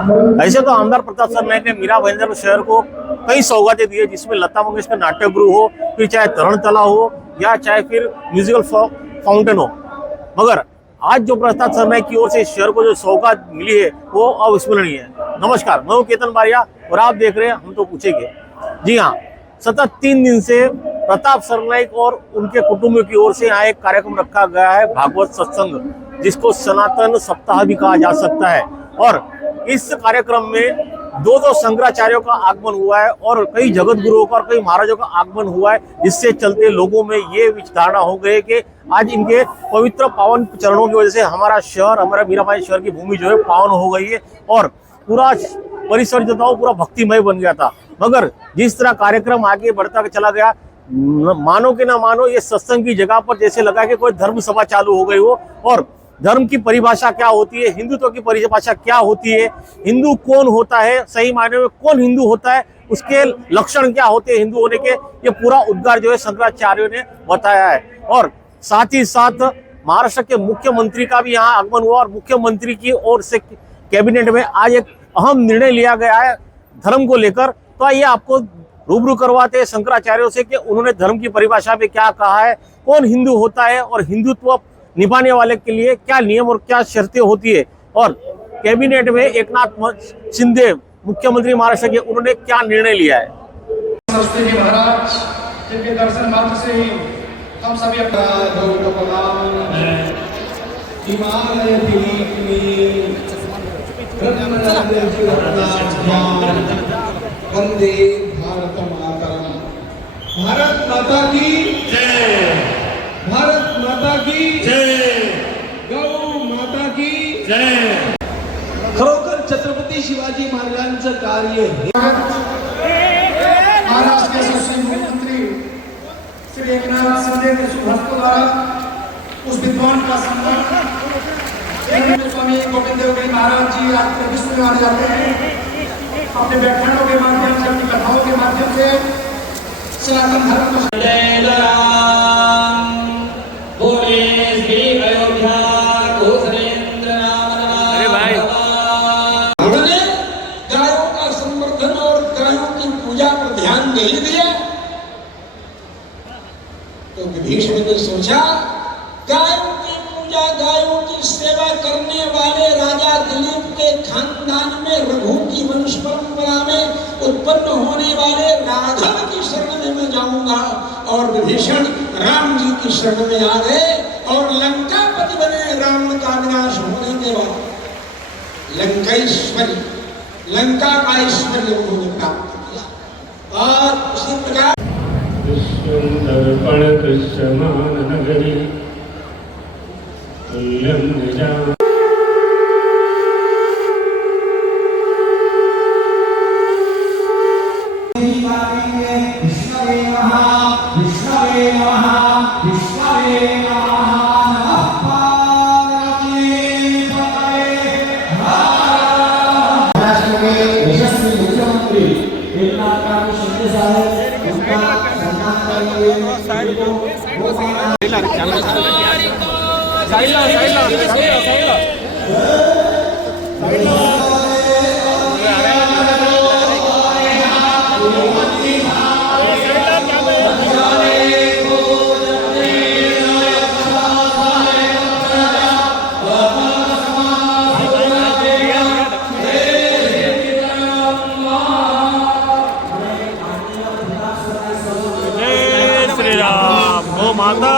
ऐसे तो आमदार प्रताप सरनाईक ने मीरा भाईंदर शहर को कई सौगातें दी है, जिसमें लता मंगेशकर नाट्यगृह हो, फिर चाहे तरण तालाब हो या चाहे फिर म्यूजिकल फाउंटेन हो। मगर आज जो प्रताप सरनाईक की ओर से इस शहर को जो सौगात मिली है वो अविस्मरणीय है। नमस्कार, मैं हूं केतन बारिया और आप देख रहे हैं हम तो पूछेंगे। जी हाँ, सतत 3 दिन से प्रताप सरनाईक और उनके कुटुंबियों की ओर से यहाँ एक कार्यक्रम रखा गया है, भागवत सत्संग, जिसको सनातन सप्ताह भी कहा जा सकता है। और इस कार्यक्रम में दो शंकराचार्यों का आगमन हुआ है और कई जगत गुरुओं का और कई महाराजों का आगमन हुआ है, जिससे चलते लोगों में ये धारणा हो गई कि आज इनके पवित्र पावन चरणों की वजह से हमारा शहर, हमारा मीराबाई शहर की भूमि जो है पावन हो गई है और पूरा परिसर जो था वो पूरा भक्तिमय बन गया था। मगर जिस तरह कार्यक्रम आगे बढ़ता चला गया, मानो कि ना मानो, ये सत्संग की जगह पर जैसे लगा कि कोई धर्म सभा चालू हो गई हो। और धर्म की परिभाषा क्या होती है, हिंदुत्व की परिभाषा क्या होती है, हिंदू कौन होता है, सही मायने में कौन हिंदू होता है, उसके लक्षण क्या होते हैं हिंदू होने के, ये पूरा उद्गार जो है शंकराचार्यों ने बताया है। और साथ ही साथ महाराष्ट्र के मुख्यमंत्री का भी यहाँ आगमन हुआ और मुख्यमंत्री की ओर से कैबिनेट में आज एक अहम निर्णय लिया गया है धर्म को लेकर। तो आइए आपको रूबरू करवाते हैं शंकराचार्यों से कि उन्होंने धर्म की परिभाषा में क्या कहा है, कौन हिंदू होता है और हिंदुत्व निभाने वाले के लिए क्या नियम और क्या शर्तें होती है। और कैबिनेट में एकनाथ शिंदे मुख्यमंत्री महाराष्ट्र के, उन्होंने क्या निर्णय लिया है। महाराज जिनके दर्शन मात्र से ही हम सभी वंदे भारत मातरम। भारत माता की जय, भारत माता की जय, गौ माता की जय। खरोखर छत्रपती शिवाजी महाराजांचं कार्य हे महाराष्ट्र के यशस्वी मुख्यमंत्री श्री एकनाथ शिंदे के शुभ हस्तों द्वारा उस विद्वान का सम्मान स्वामी गोविंद देव गिरी महाराज जी आज विश्व में माने जाते हैं। अपने व्याख्यानों के माध्यम से, अपनी कथाओं के माध्यम से सनातन धर्म को उन्होंने गायों का संवर्धन और गायों की पूजा पर ध्यान नहीं दिया। तो विभीषण ने सोचा, गायों की पूजा, गायों की सेवा करने वाले राजा दिलीप के खानदान में, रघु की वंश परंपरा में उत्पन्न होने वाले राघव की शरण में मैं जाऊंगा। और विभीषण राम जी की शरण में आ गए और लंकापति बने। राम का विनाश होने के बाद लंकेश्वरी, लंका का ऐश्वर्य उन्होंने प्राप्त किया। और उसी प्रकार दर्पण दृश्यमान नगरी तुल्यं निजा। विष्णवे नमः, विष्णवे नमः, विष्णवे यशस्वी मुख्यमंत्री एकनाथ शिंदे साहब, उनका सम्मान करेंगे। माता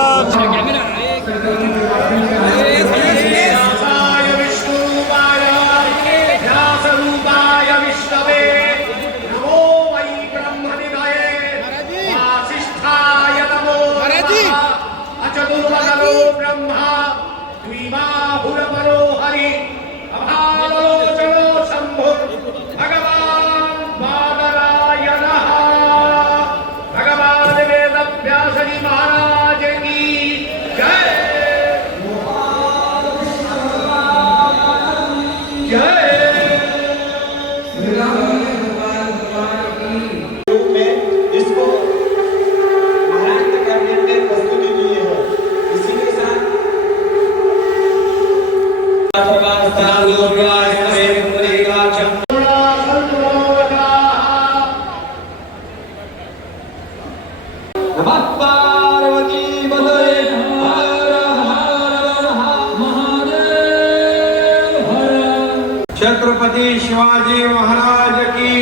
छत्रपति शिवाजी महाराज की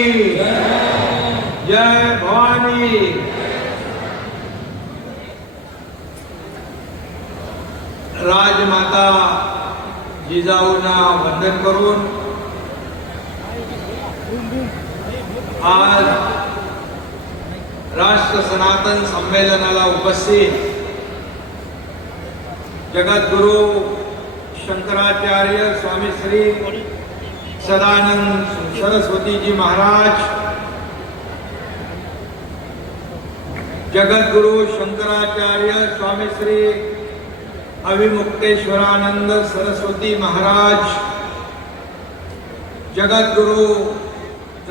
जय भवानी। राजमाता जिजाऊंना वंदन करून आज राष्ट्र सनातन संमेलनाला उपस्थित जगद्गुरु शंकराचार्य स्वामी श्री सदानंद सरस्वती जी महाराज, जगद्गुरु शंकराचार्य स्वामी श्री अविमुक्तेश्वरानंद सरस्वती महाराज, जगद्गुरु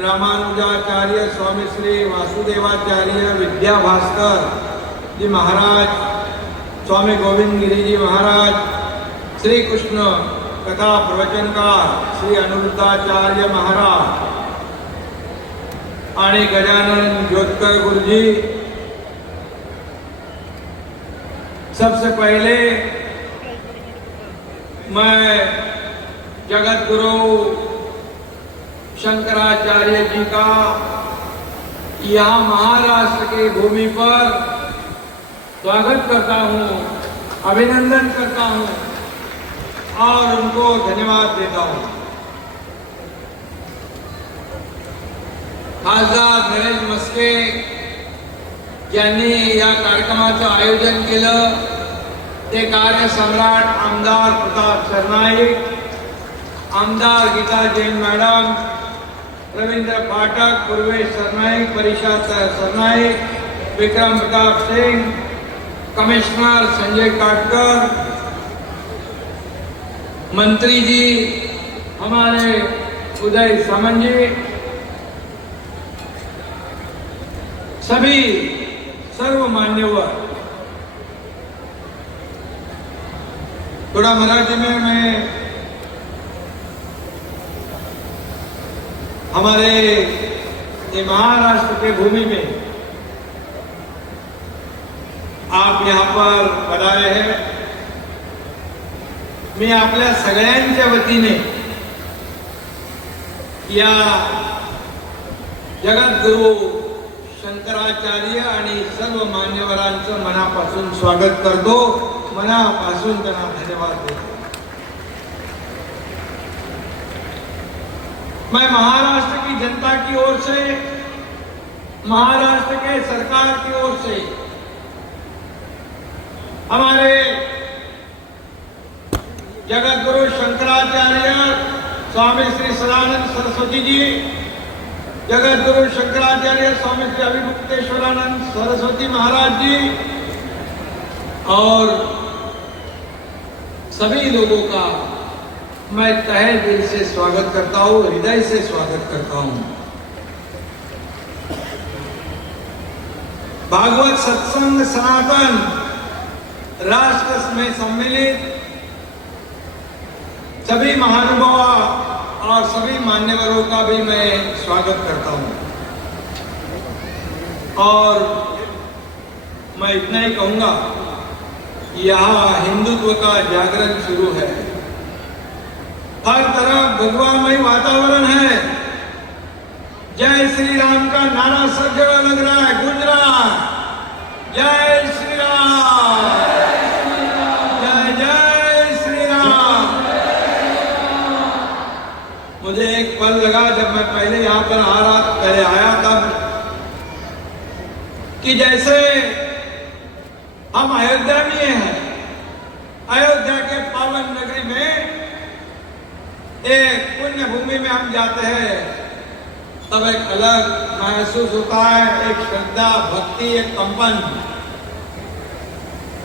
रामानुजाचार्य स्वामी श्री वासुदेवाचार्य विद्याभास्कर जी महाराज, स्वामी गोविंद गिरी जी महाराज, श्री कृष्ण कथा प्रवचनकार श्री अनिरुद्धाचार्य महाराज आणि गजानन ज्योतकर गुरुजी, सबसे पहले मैं जगद्गुरु शंकराचार्य जी का यहाँ महाराष्ट्र की भूमि पर स्वागत करता हूँ, अभिनंदन करता हूँ और उनको धन्यवाद देता हूँ। खासदार नरेश मस्के यांनी या कार्यक्रमाचं आयोजन केलं, ते कार्य सम्राट आमदार प्रताप सरनाईक, आमदार गीता जैन मॅडम, रवींद्र पाठक, पूर्वेश सरनाईक, परिषद सरनाईक, विक्रम प्रताप सिंह, कमिश्नर संजय काटकर, मंत्री जी हमारे उदय सामंत जी, सभी सर्व मान्यवर। थोड़ा मराठी में मैं हमारे ये महाराष्ट्र के भूमि में आप यहाँ पर पधारे हैं, मी आपल्या सगळ्यांच्या वतीने या जगद्गुरु शंकराचार्य आणि सर्व मान्यवरांचं मनापासून स्वागत करतो, मनापासून त्यांना धन्यवाद देतो। मैं महाराष्ट्र की जनता की ओर से, महाराष्ट्र के सरकार की ओर से हमारे जगद्गुरु शंकराचार्य स्वामी श्री सदानंद सरस्वती जी, जगद्गुरु शंकराचार्य स्वामी श्री अविमुक्तेश्वरानंद सरस्वती महाराज जी और सभी लोगों का मैं तहे दिल से स्वागत करता हूँ, हृदय से स्वागत करता हूँ। भागवत सत्संग सनातन राष्ट्र में सम्मिलित सभी महानुभाव और सभी मान्यवरों का भी मैं स्वागत करता हूं और मैं इतना ही कहूंगा, यहाँ हिंदुत्व का जागरण शुरू है, हर तरफ भगवामय वातावरण है, जय श्री राम का नारा सब जगह लग रहा है, गूंज रहा है, जय श्री राम, जय जय श्री राम। मुझे एक पल लगा जब मैं पहले यहाँ पर पहले आया तब कि जैसे हम अयोध्या में हैं, अयोध्या के पावन नगरी में एक पुण्य भूमि में हम जाते हैं तब एक अलग महसूस होता है, एक श्रद्धा, भक्ति, एक कंपन।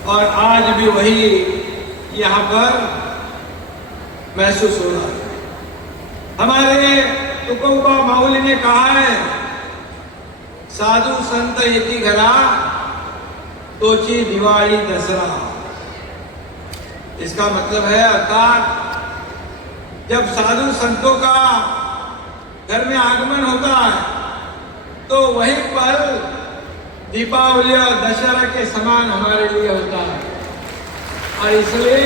और आज भी वही यहाँ पर महसूस हो रहा है। हमारे तुकोबा माऊली ने कहा है, साधु संत येती घरा तोची दिवाळी दसरा। इसका मतलब है अर्थात जब साधु संतों का घर में आगमन होता है तो वही पल दीपावली और दशहरा के समान हमारे लिए होता है। और इसलिए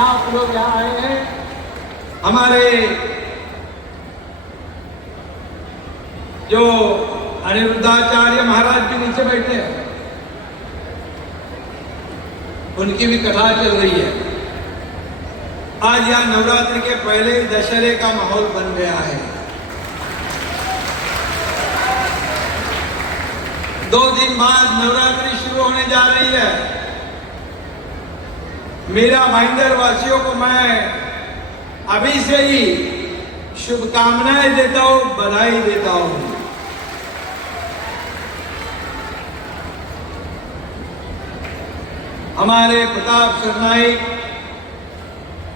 आप लोग यहाँ आए हैं हमारे जो अनिरुद्धाचार्य महाराज भी नीचे बैठे हैं, उनकी भी कथा चल रही है। आज यहाँ नवरात्रि के पहले ही दशहरे का माहौल बन गया है। 2 दिन बाद नवरात्रि शुरू होने जा रही है। मेरा भाईंदर वासियों को मैं अभी से ही शुभकामनाएं देता हूं, बधाई देता हूं। हमारे प्रताप सरनाईक,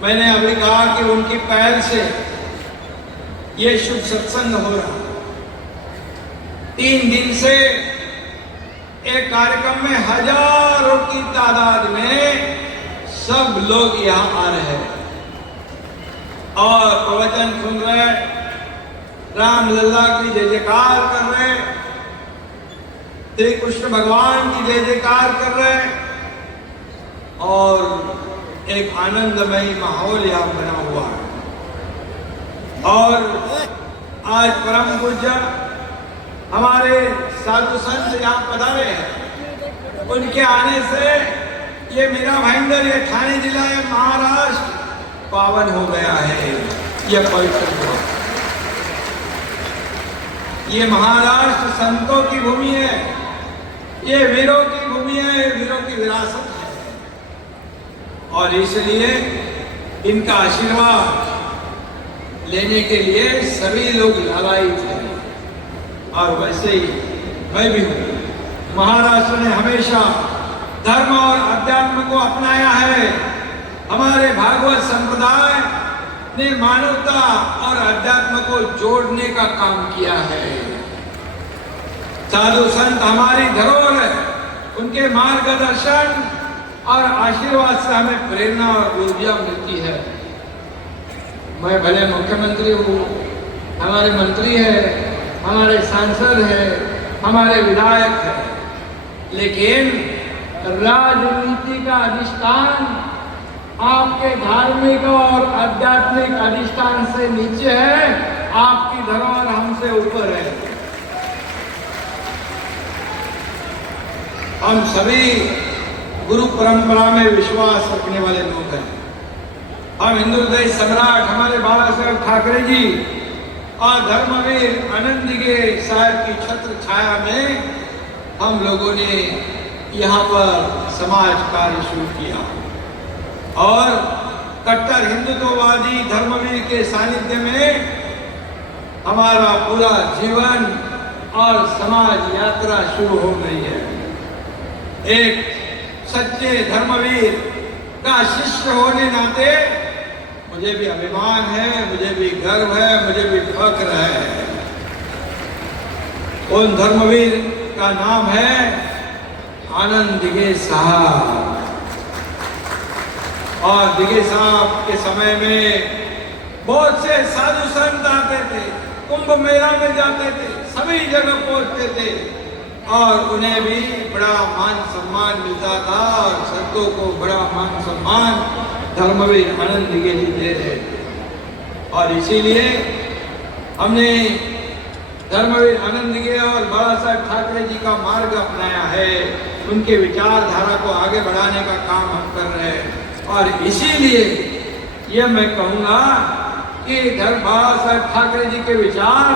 मैंने अभी कहा कि उनकी पहल से ये शुभ सत्संग हो रहा। 3 दिन से एक कार्यक्रम में हजारों की तादाद में सब लोग यहाँ आ रहे हैं और प्रवचन सुन रहे, रामलला की जय जयकार कर रहे, श्री कृष्ण भगवान की जय जयकार कर रहे और एक आनंदमयी माहौल यहाँ बना हुआ है। और आज परम पूज्य हमारे साधु संत यहाँ पधारे हैं। उनके आने से ये मेरा भाईंदर, ये ठाणे जिला है, महाराष्ट्र पावन हो गया है। यह पवित्र हुआ। ये महाराष्ट्र संतों की भूमि है, ये वीरों की भूमि है, ये वीरों की विरासत है और इसलिए इनका आशीर्वाद लेने के लिए सभी लोग लालायित हैं। और वैसे ही मैं भी हूँ। महाराष्ट्र ने हमेशा धर्म और अध्यात्म को अपनाया है। हमारे भागवत संप्रदाय ने मानवता और अध्यात्म को जोड़ने का काम किया है। साधु संत हमारी धरोहर है। उनके मार्गदर्शन और आशीर्वाद से हमें प्रेरणा और ऊर्जा मिलती है। मैं भले मुख्यमंत्री हूँ, हमारे मंत्री है, हमारे सांसद है, हमारे विधायक है, लेकिन राजनीति का अधिष्ठान आपके धार्मिक और आध्यात्मिक अधिष्ठान से नीचे है। आपकी धरोहर हमसे ऊपर है। हम सभी गुरु परंपरा में विश्वास रखने वाले लोग हैं। हम हिंदू हृदय सम्राट हमारे बाला साहेब ठाकरे जी और धर्मवीर आनंदीगे साहब की छत्र छाया में हम लोगों ने यहाँ पर समाज कार्य शुरू किया और कट्टर हिंदुत्ववादी धर्मवीर के सानिध्य में हमारा पूरा जीवन और समाज यात्रा शुरू हो गई है। एक सच्चे धर्मवीर का शिष्य होने नाते मुझे भी अभिमान है, मुझे भी गर्व है, मुझे भी फक्र है। उन धर्मवीर का नाम है आनंद दिगे साहब। और दिगे साहब के समय में बहुत से साधु संत आते थे, कुंभ मेला में जाते थे, सभी जगह पहुंचते थे और उन्हें भी बड़ा मान सम्मान मिलता था और संतों को बड़ा मान सम्मान धर्मवीर आनंद दिगे जी दे रहे थे। और इसीलिए हमने धर्मवीर आनंद दिगे और बाला साहेब ठाकरे जी का मार्ग अपनाया है। उनके विचारधारा को आगे बढ़ाने का काम हम कर रहे हैं और इसीलिए यह मैं कहूँगा कि बाला साहेब ठाकरे जी के विचार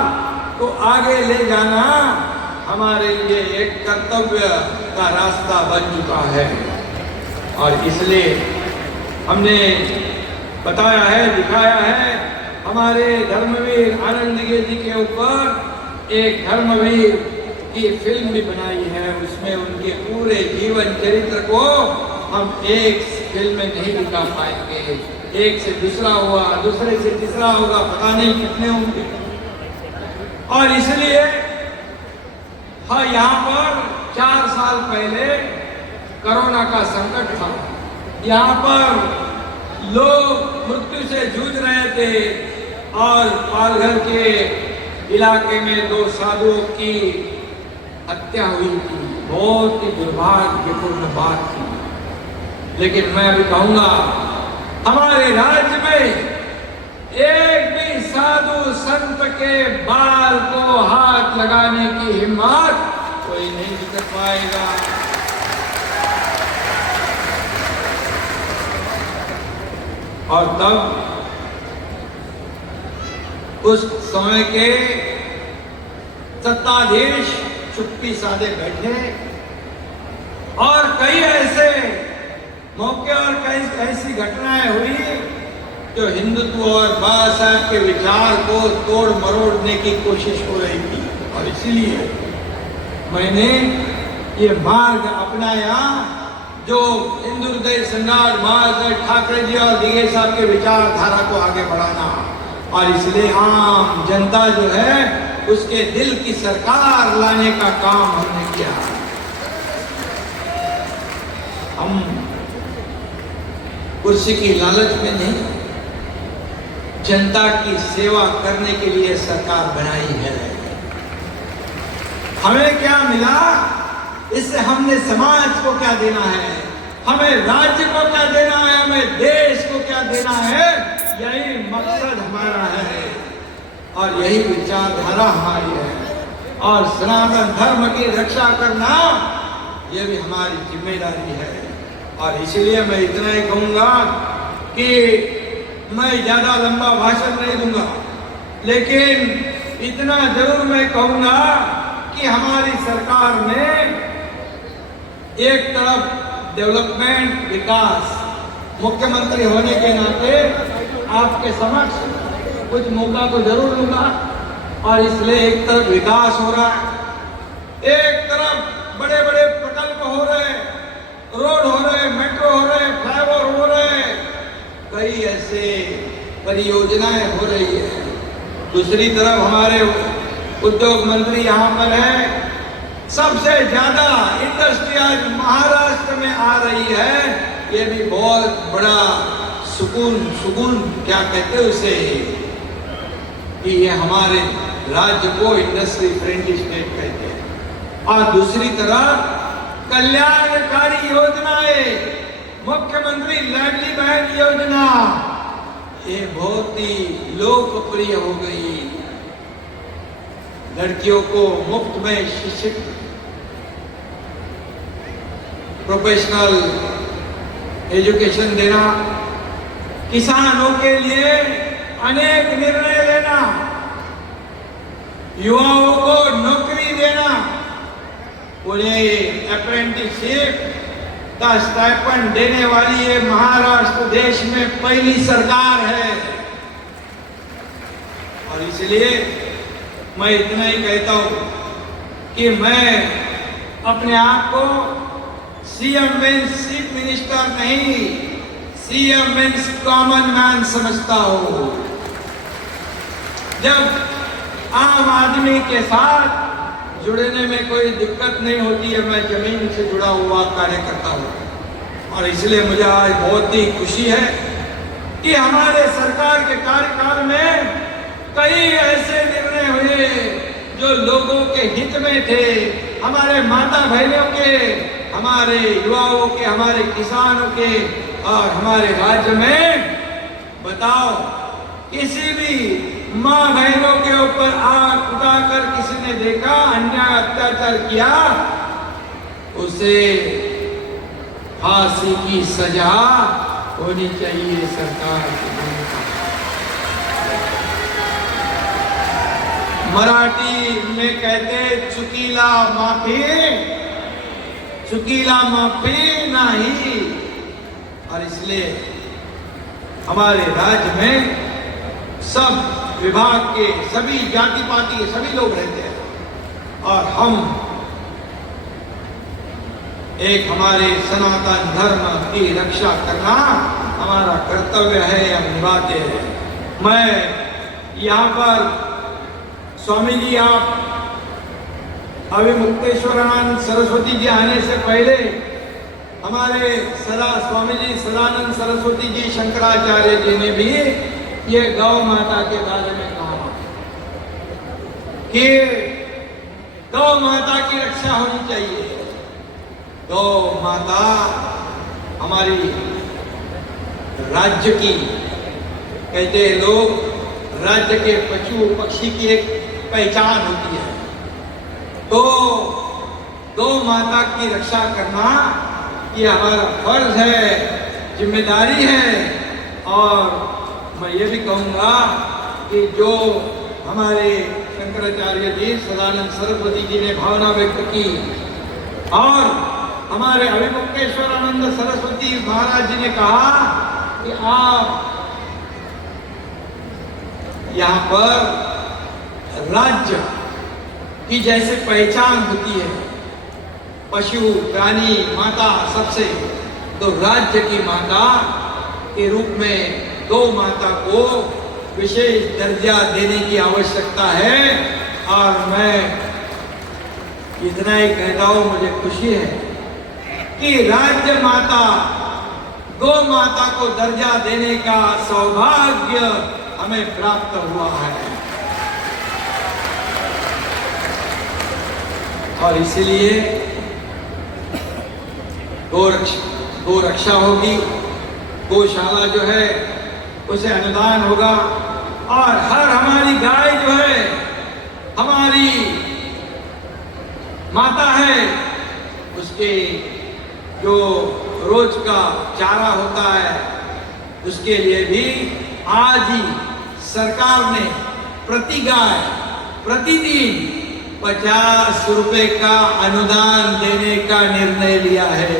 को आगे ले जाना हमारे लिए एक कर्तव्य का रास्ता बन चुका है। और इसलिए हमने बताया है, दिखाया है, हमारे धर्मवीर आनंद दिगे जी के ऊपर एक धर्मवीर की फिल्म भी बनाई है। उसमें उनके पूरे जीवन चरित्र को हम एक फिल्म में नहीं दिखा पाएंगे। एक से दूसरा हुआ, दूसरे से तीसरा होगा, पता नहीं कितने होंगे। और इसलिए हाँ, यहाँ पर 4 साल पहले कोरोना का संकट था। यहाँ पर लोग मृत्यु से जूझ रहे थे और पालघर के इलाके में 2 साधुओं की हत्या हुई थी। बहुत ही दुर्भाग्यपूर्ण बात थी। लेकिन मैं अभी कहूँगा हमारे राज्य में एक भी साधु संत के बाल को हाथ लगाने की हिम्मत कोई नहीं कर पाएगा। और तब उस समय के सत्ताधीश चुप्पी साधे बैठे और कई ऐसे मौके और कई ऐसी घटनाएं हुई जो हिंदुत्व और बाबा साहब के विचार को तोड़ मरोड़ने की कोशिश हो रही थी। और इसीलिए मैंने ये मार्ग अपनाया जो हिंदू हृदय सम्राट महाराज ठाकरे जी और दिगे साहब के विचारधारा को आगे बढ़ाना। और इसलिए आम जनता जो है उसके दिल की सरकार लाने का काम हमने किया। हम कुर्सी की लालच में नहीं, जनता की सेवा करने के लिए सरकार बनाई है। हमें क्या मिला, इससे हमने समाज को क्या देना है, हमें राज्य को क्या देना है, हमें देश को क्या देना है, यही मकसद हमारा है और यही विचारधारा हमारी है। और सनातन धर्म की रक्षा करना यह भी हमारी जिम्मेदारी है। और इसलिए मैं इतना ही कहूंगा कि मैं ज्यादा लंबा भाषण नहीं दूंगा, लेकिन इतना जरूर मैं कहूंगा कि हमारी सरकार ने एक तरफ डेवलपमेंट विकास, मुख्यमंत्री होने के नाते आपके समक्ष कुछ मौका को जरूर लूंगा। और इसलिए एक तरफ विकास हो रहा है, एक तरफ बड़े बड़े प्रकल्प हो रहे, रोड हो रहे, मेट्रो हो रहे, फ्लाईओवर हो रहे, कई ऐसे परियोजनाएं हो रही है। दूसरी तरफ हमारे उद्योग मंत्री यहाँ पर है। सबसे ज्यादा इंडस्ट्री आज महाराष्ट्र में आ रही है। ये भी बहुत बड़ा सुकून क्या कहते हैं उसे, कि ये हमारे राज्य को इंडस्ट्री फ्रेंडली स्टेट कहते हैं। और दूसरी तरफ कल्याणकारी योजनाएं, मुख्यमंत्री लाडली बहन योजना, ये बहुत ही लोकप्रिय हो गई। लड़कियों को मुफ्त में शिक्षित प्रोफेशनल एजुकेशन देना, किसानों के लिए अनेक निर्णय लेना, युवाओं को नौकरी देना, उन्हें अप्रेंटिसशिप का स्टाइपेंड देने वाली ये महाराष्ट्र देश में पहली सरकार है। और इसलिए मैं इतना ही कहता हूं कि मैं अपने आप को सीएम मीन्स चीफ मिनिस्टर नहीं, सीएम मीन्स कॉमन मैन समझता हूं। जब आम आदमी के साथ जुड़ने में कोई दिक्कत नहीं होती है, मैं जमीन से जुड़ा हुआ कार्य करता हूं। और इसलिए मुझे आज बहुत ही खुशी है कि हमारे सरकार के कार्यकाल में कई ऐसे निर्णय हुए जो लोगों के हित में थे, हमारे माता बहनों के, हमारे युवाओं के, हमारे किसानों के। और हमारे राज्य में बताओ, किसी भी माँ बहनों के ऊपर आग उठाकर किसी ने देखा, अन्याय अत्याचार किया, उसे फांसी की सजा होनी चाहिए सरकार की। मराठी में कहते चुकीला माफी नहीं। और इसलिए हमारे राज्य में सब विभाग के, सभी जाति पाति के सभी लोग रहते हैं और हम एक हमारे सनातन धर्म की रक्षा करना हमारा कर्तव्य है, हम निभाते हैं। मैं यहाँ पर स्वामी जी, आप अभी मुक्तेश्वरानंद सरस्वती जी आने से पहले हमारे स्वामी जी सदानंद सरस्वती जी शंकराचार्य जी ने भी ये गौ माता के बारे में कहा कि गौ माता की रक्षा होनी चाहिए। गौ माता हमारी राज्य की कहते हैं लोग, राज्य के पशु पक्षी की एक पहचान होती है। तो गौ माता की रक्षा करना ये हमारा फर्ज है, जिम्मेदारी है। और मैं ये भी कहूँगा कि जो हमारे शंकराचार्य जी, सदानंद सरस्वती जी ने भावना व्यक्त की, और हमारे अभिमुक्तेश्वरानंद सरस्वती महाराज जी ने कहा कि आप यहाँ पर राज्य की जैसे पहचान होती है, पशु प्राणी माता सबसे, तो राज्य की माता के रूप में गौ माता को विशेष दर्जा देने की आवश्यकता है। और मैं इतना ही कहता हूं, मुझे खुशी है कि राज्य माता गौ माता को दर्जा देने का सौभाग्य हमें प्राप्त हुआ है। और इसीलिए गो रक्षा होगी, गौशाला जो है उसे अनुदान होगा, और हर हमारी गाय जो है हमारी माता है, उसके जो रोज का चारा होता है उसके लिए भी आज ही सरकार ने प्रति गाय प्रतिदिन 50 रुपए का अनुदान देने का निर्णय लिया है।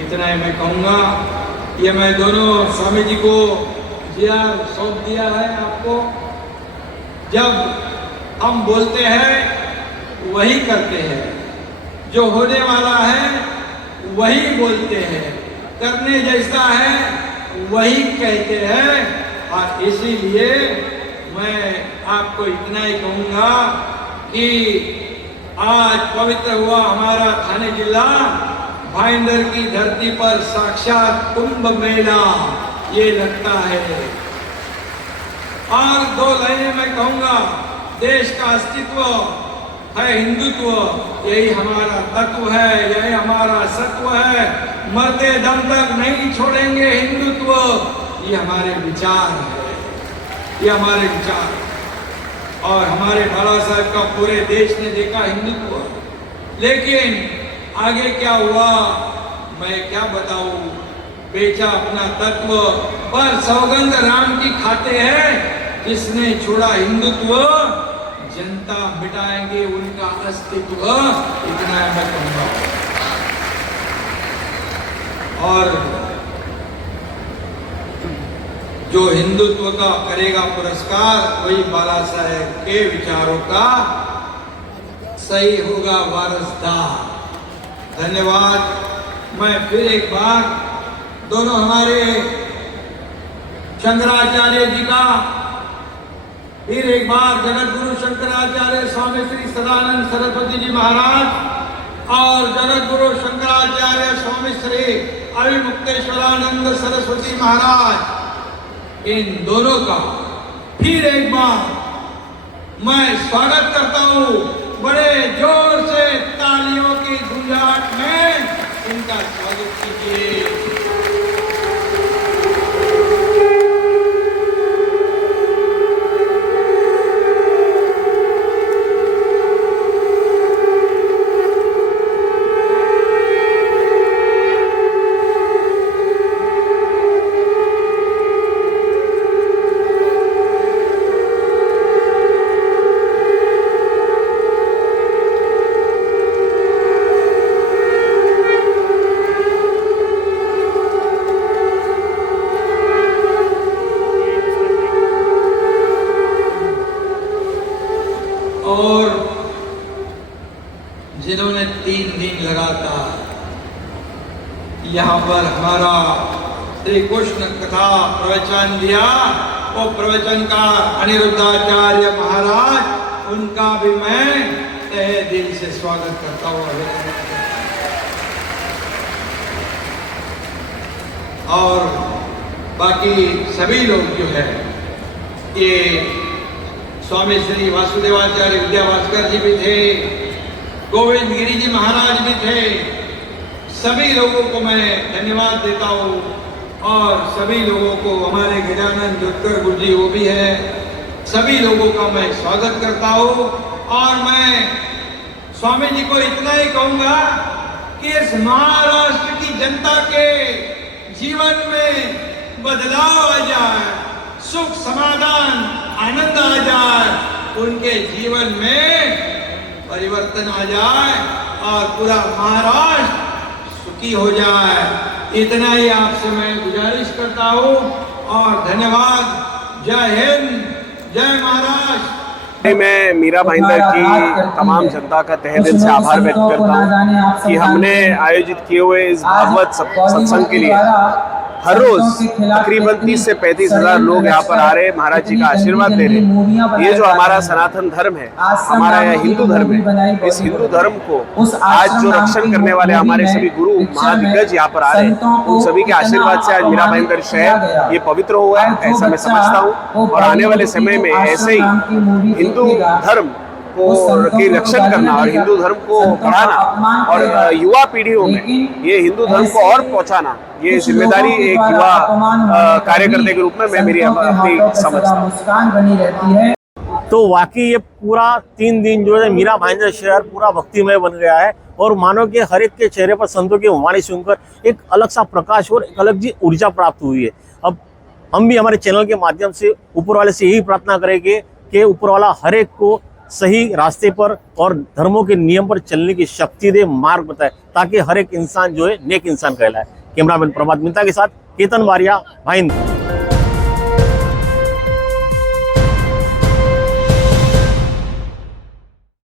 इतना ही मैं कहूंगा। ये मैं दोनों स्वामी जी को सौंप दिया है आपको। जब हम बोलते हैं वही करते हैं, जो होने वाला है वही बोलते हैं, करने जैसा है वही कहते हैं। और इसीलिए मैं आपको इतना ही कहूंगा कि आज पवित्र हुआ हमारा थाने जिला भाईंदर की धरती पर साक्षात कुंभ मेला ये लगता है। और 2 लाइनें मैं कहूंगा, देश का अस्तित्व है हिंदुत्व, यही हमारा तत्व है, यही हमारा सत्व है। मरते दम तक नहीं छोड़ेंगे हिंदुत्व, ये हमारे विचार है, ये हमारे विचार। और हमारे बाला साहब का पूरे देश ने देखा हिंदुत्व, लेकिन आगे क्या हुआ मैं क्या बताऊं। बेचा अपना तत्व, पर सौगंध राम की खाते हैं, जिसने छोड़ा हिंदुत्व जनता मिटाएंगे उनका अस्तित्व। इतना मैं कहूंगा। और जो हिंदुत्व का करेगा पुरस्कार, वही बाला साहेब के विचारों का सही होगा वारसदार। धन्यवाद। मैं फिर एक बार दोनों हमारे शंकराचार्य जी का, फिर एक बार जगत गुरु शंकराचार्य स्वामी श्री सदानंद सरस्वती जी महाराज और जगत गुरु शंकराचार्य स्वामी श्री अभिमुक्तेश्वरानंद सरस्वती महाराज, इन दोनों का फिर एक बार मैं स्वागत करता हूं। बड़े जोर से तालियों की गुंजाहट में इनका स्वागत कीजिए। और जिन्होंने 3 दिन लगातार यहाँ पर हमारा श्री कृष्ण कथा प्रवचन दिया, वो प्रवचनकार अनिरुद्धाचार्य महाराज, उनका भी मैं तहे दिल से स्वागत करता हूँ। और बाकी सभी लोग जो है, ये स्वामी श्री वासुदेवाचार्य विद्याभास्कर जी भी थे, गोविंद गिरी जी महाराज भी थे, सभी लोगों को मैं धन्यवाद देता हूँ और सभी लोगों को, हमारे गजानन जोतकर गुरु जी वो भी है, सभी लोगों का मैं स्वागत करता हूँ। और मैं स्वामी जी को इतना ही कहूँगा कि इस महाराष्ट्र की जनता के जीवन में बदलाव आ जाए, सुख समाधान आनंद आ जाए, उनके जीवन में परिवर्तन आ जाए और पूरा महाराष्ट्र सुखी हो जाए। इतना ही आपसे मैं गुजारिश करता हूँ और धन्यवाद। जय हिंद, जय महाराष्ट्र। मैं मीरा भाईंदर की तमाम जनता का तहे दिल से आभार व्यक्त करता हूँ कि हमने आयोजित किए हुए इस भागवत सत्संग के लिए हर रोज तकरीबन 30 से 35 हजार लोग यहाँ पर आ रहे, महाराज जी का आशीर्वाद ले रहे। ये जो हमारा सनातन धर्म है, हमारा यह हिंदू धर्म है, इस हिंदू धर्म को आज जो रक्षण करने वाले हमारे सभी गुरु महादिग्गज यहाँ पर आ रहे हैं, उन सभी के आशीर्वाद से आज मीरा भाईंदर शहर ये पवित्र हुआ है, ऐसा मैं समझता हूँ। और आने वाले समय में ऐसे ही हिंदू धर्म की रक्षण करना और हिंदू धर्म को बढ़ाना और युवा पीढ़ियों में ये हिंदू धर्म को और पहुंचाना, ये जिम्मेदारी एक युवा कार्यकर्ता के रूप में मैं मेरी अपनी समझता हूँ। तो वाकई ये पूरा 3 दिन जो है मीरा भाईंदर शहर पूरा भक्तिमय बन गया है और मानो कि हर एक के चेहरे पर संतों की वाणी सुनकर एक अलग सा प्रकाश और एक अलग जी ऊर्जा प्राप्त हुई है। अब हम भी हमारे चैनल के माध्यम से ऊपर वाले से यही प्रार्थना करेंगे कि ऊपर वाला हर एक को सही रास्ते पर और धर्मों के नियम पर चलने की शक्ति दे, मार्ग बताए, ताकि हर एक इंसान जो है नेक इंसान कहलाए। कैमरामैन प्रभात मित्ता के साथ केतन बारिया, भाईंदर।